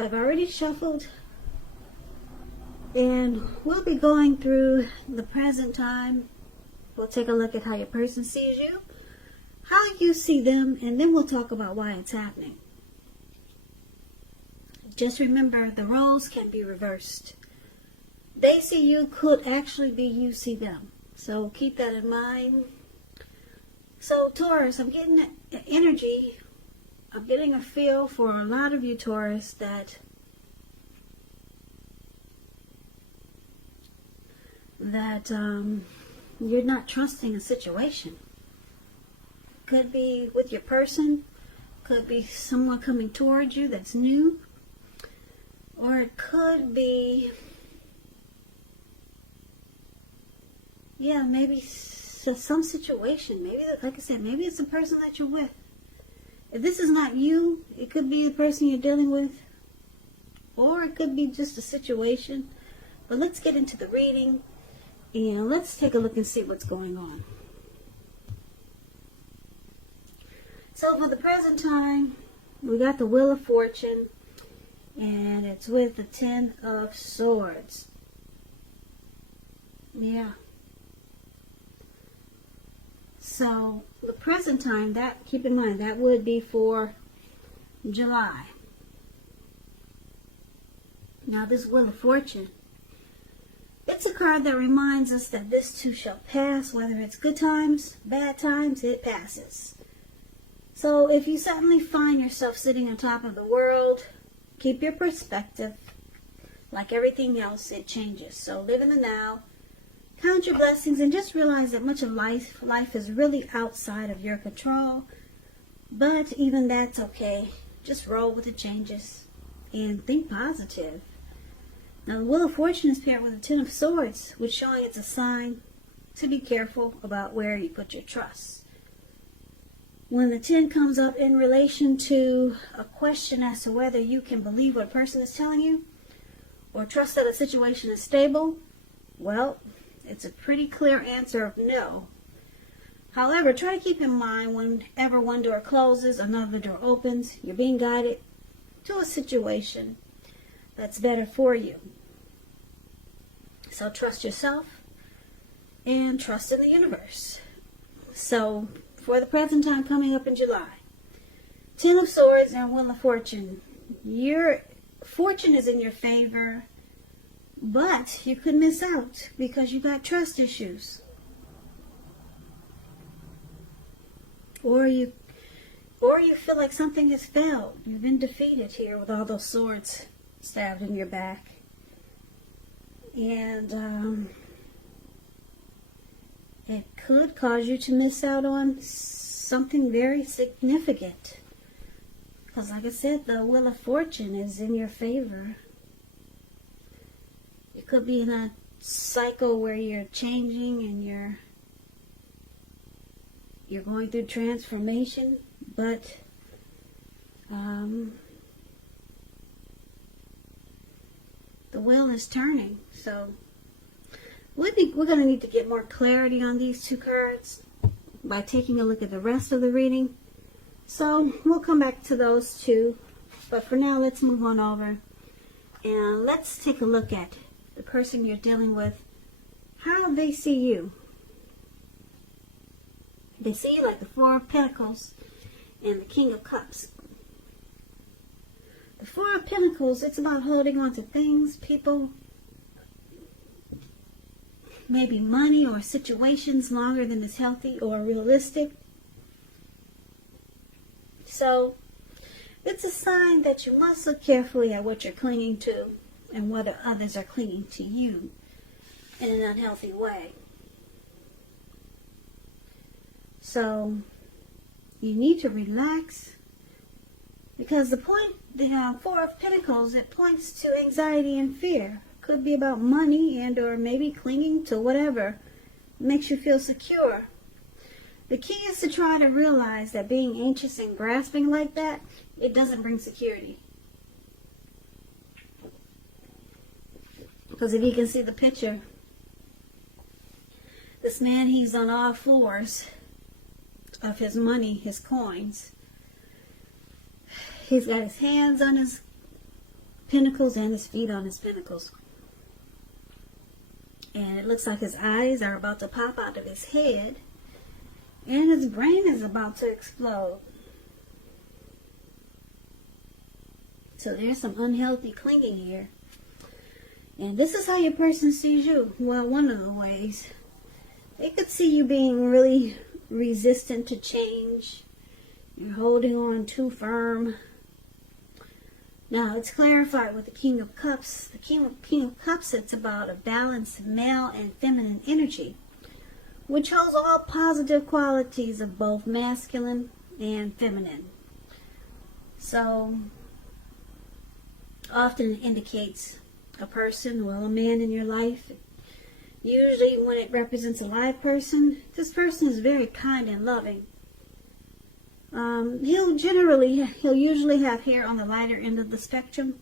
I've already shuffled, and we'll be going through the present time. We'll take a look at how your person sees you, how you see them, and then we'll talk about why it's happening. Just remember, the roles can be reversed. They see you could actually be you see them. So keep that in mind. So Taurus, I'm getting that energy. I'm getting a feel for a lot of you Taurus that you're not trusting a situation. Could be with your person, could be someone coming towards you that's new, or it could be, yeah, maybe some situation. Maybe, like I said, maybe it's the person that you're with. If this is not you, it could be the person you're dealing with, or it could be just a situation. But let's get into the reading, and let's take a look and see what's going on. So for the present time, we got the Wheel of Fortune, and it's with the 10 of Swords. Yeah. So the present time, that, keep in mind, that would be for July. Now this Wheel of Fortune, it's a card that reminds us that this too shall pass. Whether it's good times, bad times, it passes. So if you suddenly find yourself sitting on top of the world, keep your perspective. Like everything else, it changes. So live in the now, count your blessings, and just realize that much of life is really outside of your control. But even that's okay. Just roll with the changes and think positive. Now the Wheel of Fortune is paired with the 10 of Swords, which showing it's a sign to be careful about where you put your trust. When the 10 comes up in relation to a question as to whether you can believe what a person is telling you or trust that a situation is stable, well, it's a pretty clear answer of no. However, try to keep in mind whenever one door closes, another door opens. You're being guided to a situation that's better for you. So trust yourself and trust in the universe. So for the present time coming up in July, 10 of Swords and Wheel of Fortune. Your fortune is in your favor, but you could miss out because you got trust issues. Or you feel like something has failed. You've been defeated here with all those swords stabbed in your back. And it could cause you to miss out on something very significant. Because like I said, the Wheel of Fortune is in your favor. You could be in a cycle where you're changing and you're going through transformation, but the wheel is turning. So we're going to need to get more clarity on these two cards by taking a look at the rest of the reading. So we'll come back to those two. But for now, let's move on over. And let's take a look at the person you're dealing with, how they see you. They see you like the Four of Pentacles and the King of Cups. The Four of Pentacles, it's about holding on to things, people, maybe money or situations longer than is healthy or realistic. So it's a sign that you must look carefully at what you're clinging to and whether others are clinging to you in an unhealthy way. So you need to relax, because the Four of Pentacles, it points to anxiety and fear. Could be about money and or maybe clinging to whatever makes you feel secure. The key is to try to realize that being anxious and grasping like that, it doesn't bring security. Because if you can see the picture, this man, he's on all fours of his money, his coins. He's got his hands on pentacles and his feet on his pentacles. And it looks like his eyes are about to pop out of his head. And his brain is about to explode. So there's some unhealthy clinging here. And this is how your person sees you. Well, one of the ways. They could see you being really resistant to change. You're holding on too firm. Now, it's clarified with the King of Cups. The King of Cups, it's about a balanced male and feminine energy, which holds all positive qualities of both masculine and feminine. So, often it indicates a person, well, a man in your life. Usually when it represents a live person, this person is very kind and loving. He'll usually have hair on the lighter end of the spectrum,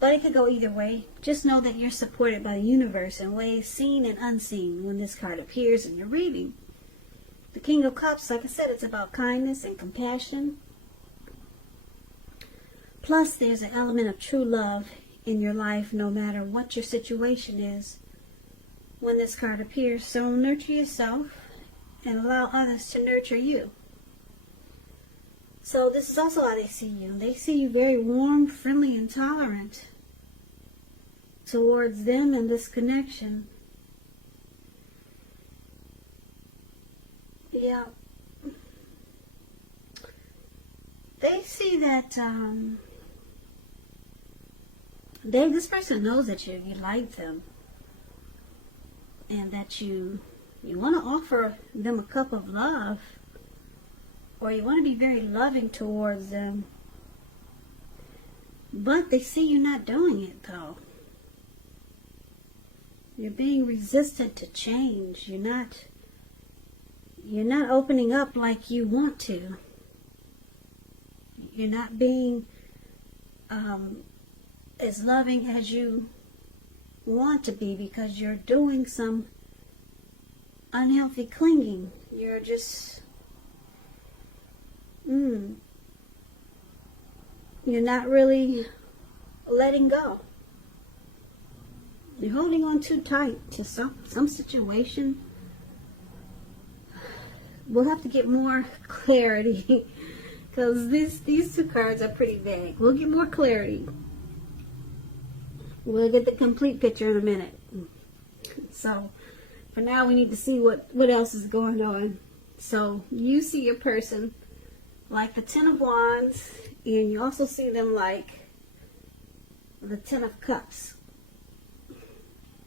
but it could go either way. Just know that you're supported by the universe in ways seen and unseen when this card appears in your reading. The King of Cups, like I said, it's about kindness and compassion. Plus, there's an element of true love in your life, no matter what your situation is, when this card appears. So nurture yourself and allow others to nurture you. So this is also how they see you. They see you very warm, friendly, and tolerant towards them and this connection. Yeah. They see that this person knows that you like them, and that you want to offer them a cup of love, or you want to be very loving towards them, but they see you not doing it though. You're being resistant to change. You're not opening up like you want to. You're not being as loving as you want to be, because you're doing some unhealthy clinging. You're just you're not really letting go. You're holding on too tight to some situation. We'll have to get more clarity because these two cards are pretty vague. We'll get more clarity. We'll get the complete picture in a minute. So for now, we need to see what else is going on. So you see your person like the Ten of Wands, and you also see them like the Ten of Cups.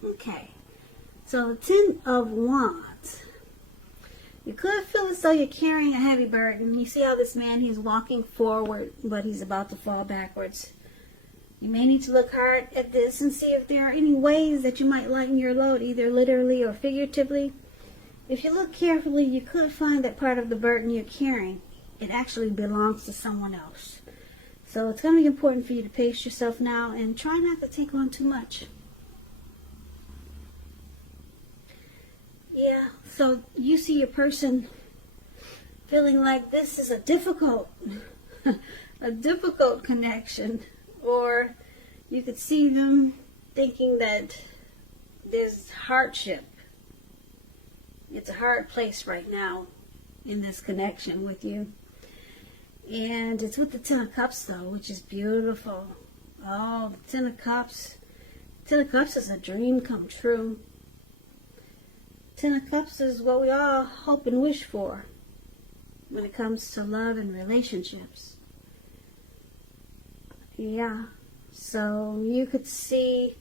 Okay, so the Ten of Wands. You could feel as though you're carrying a heavy burden. You see how this man, he's walking forward, but he's about to fall backwards. You may need to look hard at this and see if there are any ways that you might lighten your load, either literally or figuratively. If you look carefully, you could find that part of the burden you're carrying, it actually belongs to someone else. So it's going to be important for you to pace yourself now and try not to take on too much. Yeah, so you see your person feeling like this is a difficult connection, or you could see them thinking that there's hardship. It's a hard place right now in this connection with you. And it's with the Ten of Cups though, which is beautiful. Oh, the Ten of Cups. Ten of Cups is a dream come true. Ten of Cups is what we all hope and wish for when it comes to love and relationships. Yeah, so you could see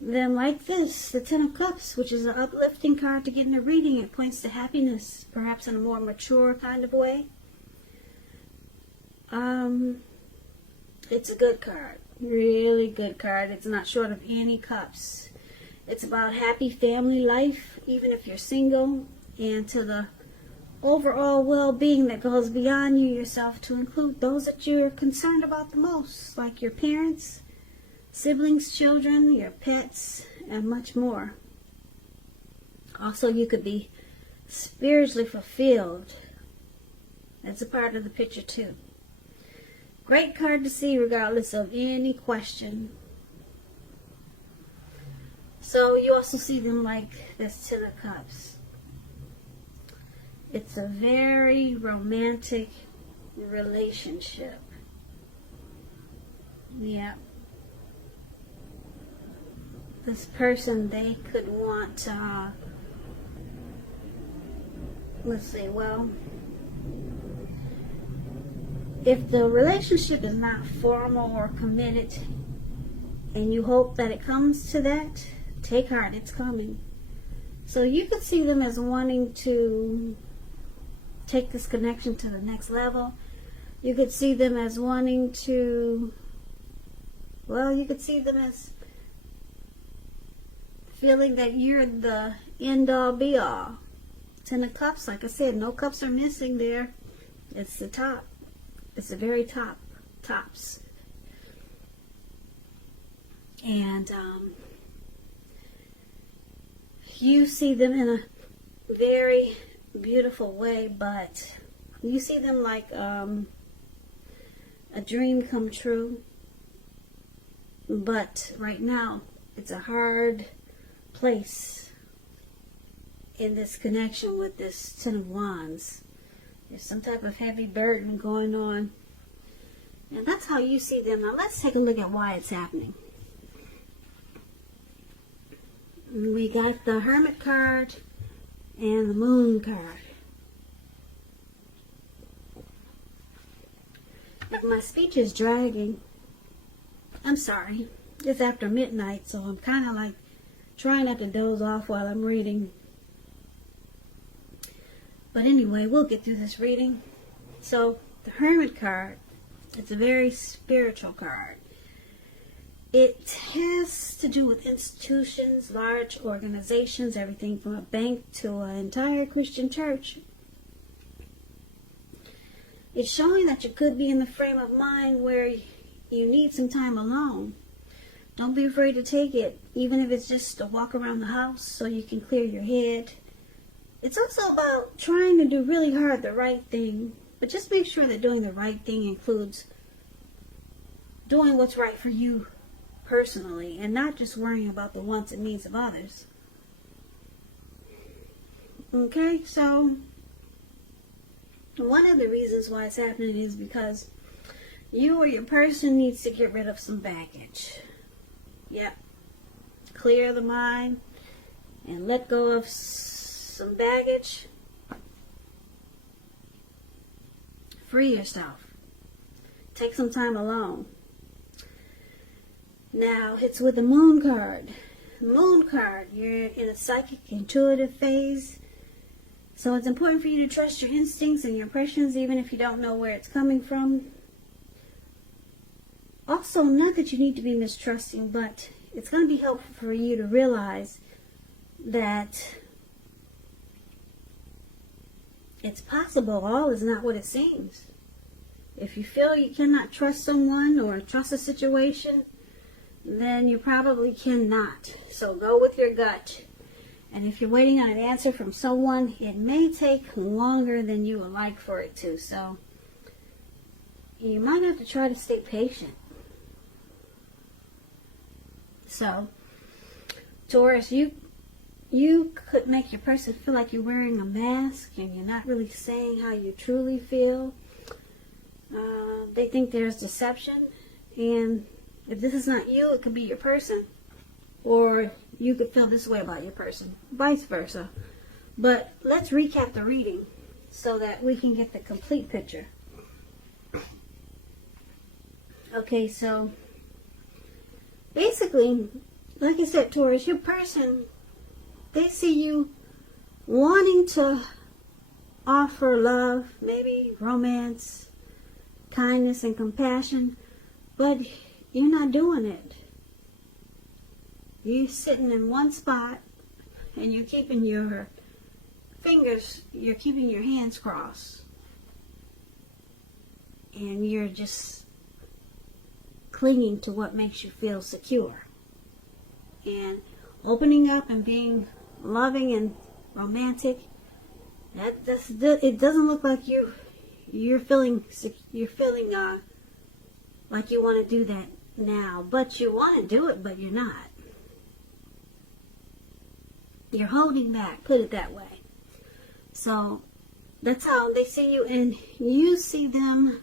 them like this, the Ten of Cups, which is an uplifting card to get in a reading. It points to happiness, perhaps in a more mature kind of way. It's a good card, really good card. It's not short of any cups. It's about happy family life, even if you're single, and to the overall well-being that goes beyond you yourself, to include those that you're concerned about the most, like your parents, siblings, children, your pets, and much more. Also, you could be spiritually fulfilled. That's a part of the picture too. Great card to see regardless of any question. So you also see them like this Ten of Cups. It's a very romantic relationship. Yeah. This person, they could want, let's see, well, if the relationship is not formal or committed, and you hope that it comes to that, take heart, it's coming. So you could see them as wanting to take this connection to the next level. You could see them as wanting to, well, you could see them as feeling that you're the end all be all. Ten of Cups, like I said, no cups are missing there. It's the top. It's the very tops. And you see them in a very beautiful way, but you see them like a dream come true. But right now, it's a hard place in this connection with this Ten of Wands. There's some type of heavy burden going on. And that's how you see them. Now let's take a look at why it's happening. We got the Hermit card and the Moon card. If my speech is dragging, I'm sorry. It's after midnight, so I'm kind of like trying not to doze off while I'm reading. But anyway, we'll get through this reading. So, the Hermit card, it's a very spiritual card. It has to do with institutions, large organizations, everything from a bank to an entire Christian church. It's showing that you could be in the frame of mind where you need some time alone. Don't be afraid to take it, even if it's just a walk around the house so you can clear your head. It's also about trying to do really hard the right thing, but just make sure that doing the right thing includes doing what's right for you personally and not just worrying about the wants and needs of others. Okay, so one of the reasons why it's happening is because you or your person needs to get rid of some baggage. Yep. Clear the mind and let go of some baggage. Free yourself. Take some time alone. Now, it's with the Moon card. Moon card, you're in a psychic, intuitive phase. So it's important for you to trust your instincts and your impressions, even if you don't know where it's coming from. Also, not that you need to be mistrusting, but it's going to be helpful for you to realize that it's possible all is not what it seems. If you feel you cannot trust someone or trust a situation, then you probably cannot. So go with your gut. And if you're waiting on an answer from someone, it may take longer than you would like for it to. So you might have to try to stay patient. So, Taurus, you could make your person feel like you're wearing a mask and you're not really saying how you truly feel. They think there's deception, and if this is not you, it could be your person, or you could feel this way about your person, vice versa. But let's recap the reading so that we can get the complete picture. Okay, so basically, like I said, Taurus, your person, they see you wanting to offer love, maybe romance, kindness, and compassion, but you're not doing it. You're sitting in one spot and you're keeping your fingers, you're keeping your hands crossed. And you're just clinging to what makes you feel secure. And opening up and being loving and romantic, it doesn't look like you're feeling like you want to do that now, but you want to do it, but you're not. You're holding back, put it that way. So that's how they see you, and you see them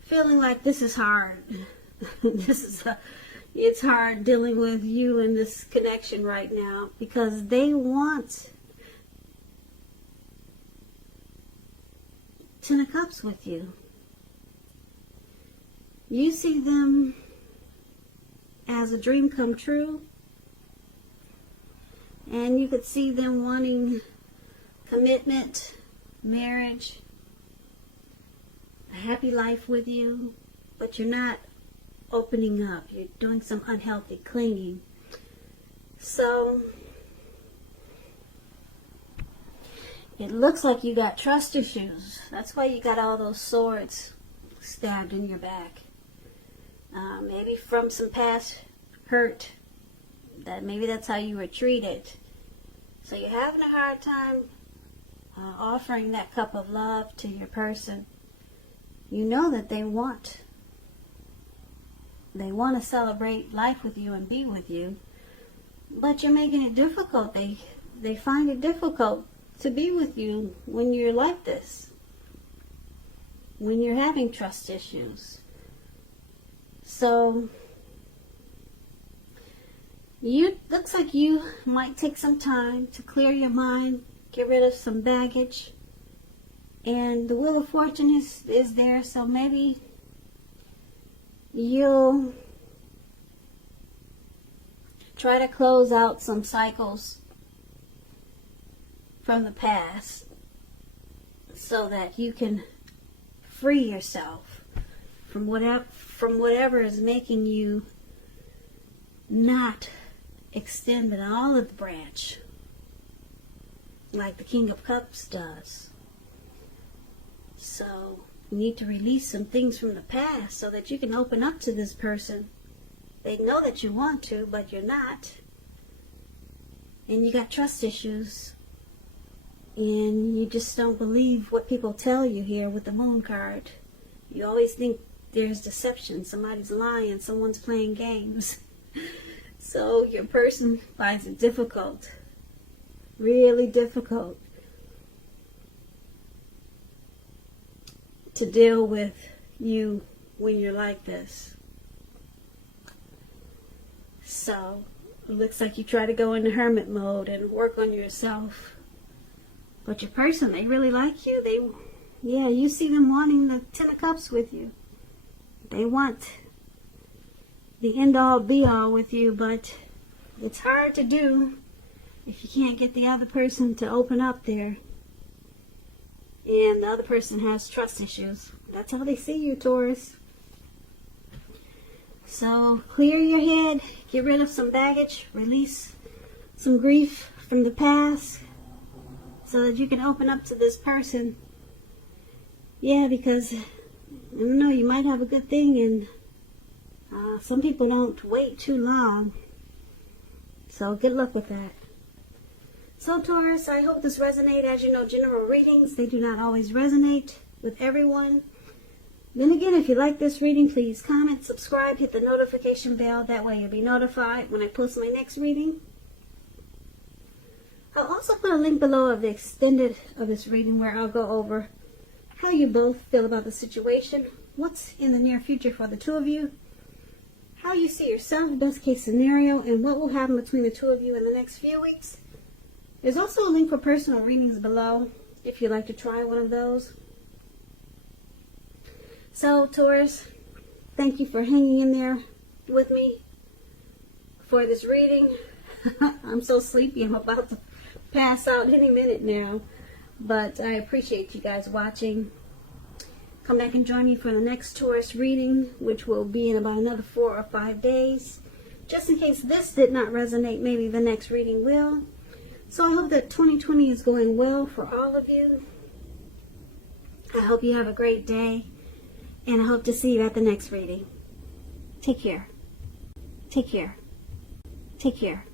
feeling like this is hard. It's hard dealing with you in this connection right now, because they want Ten of Cups with you. You see them as a dream come true, and you could see them wanting commitment, marriage, a happy life with you, but you're not opening up. You're doing some unhealthy clinging. So it looks like you got trust issues. That's why you got all those swords stabbed in your back. Maybe from some past hurt. Maybe that's how you were treated. So you're having a hard time offering that cup of love to your person. You know that they want to celebrate life with you and be with you, but you're making it difficult. They find it difficult to be with you when you're like this, when you're having trust issues. So looks like you might take some time to clear your mind, get rid of some baggage, and the Wheel of Fortune is there, so maybe you'll try to close out some cycles from the past so that you can free yourself from whatever is making you not extend an olive branch like the King of Cups does. So you need to release some things from the past so that you can open up to this person. They know that you want to, but you're not. And you got trust issues. And you just don't believe what people tell you here with the Moon card. You always think there's deception. Somebody's lying. Someone's playing games. So your person finds it difficult. Really difficult to deal with you when you're like this. So it looks like you try to go into hermit mode and work on yourself. But your person, they really like you. You see them wanting the Ten of Cups with you. They want the end-all, be-all with you, but it's hard to do if you can't get the other person to open up there. And the other person has trust issues. That's how they see you, Taurus. So clear your head, get rid of some baggage, release some grief from the past so that you can open up to this person. Yeah, because, I don't know, you might have a good thing, and some people don't wait too long. So good luck with that. So Taurus, I hope this resonated. As you know, general readings, they do not always resonate with everyone. Then again, if you like this reading, please comment, subscribe, hit the notification bell. That way you'll be notified when I post my next reading. I'll also put a link below of the extended of this reading where I'll go over how you both feel about the situation, what's in the near future for the two of you, how you see yourself, best case scenario, and what will happen between the two of you in the next few weeks. There's also a link for personal readings below if you'd like to try one of those. So Taurus, thank you for hanging in there with me for this reading. I'm so sleepy, I'm about to pass out any minute now. But I appreciate you guys watching. Come back and join me for the next Taurus reading, which will be in about another 4 or 5 days. Just in case this did not resonate, maybe the next reading will. So I hope that 2020 is going well for all of you. I hope you have a great day. And I hope to see you at the next reading. Take care. Take care. Take care.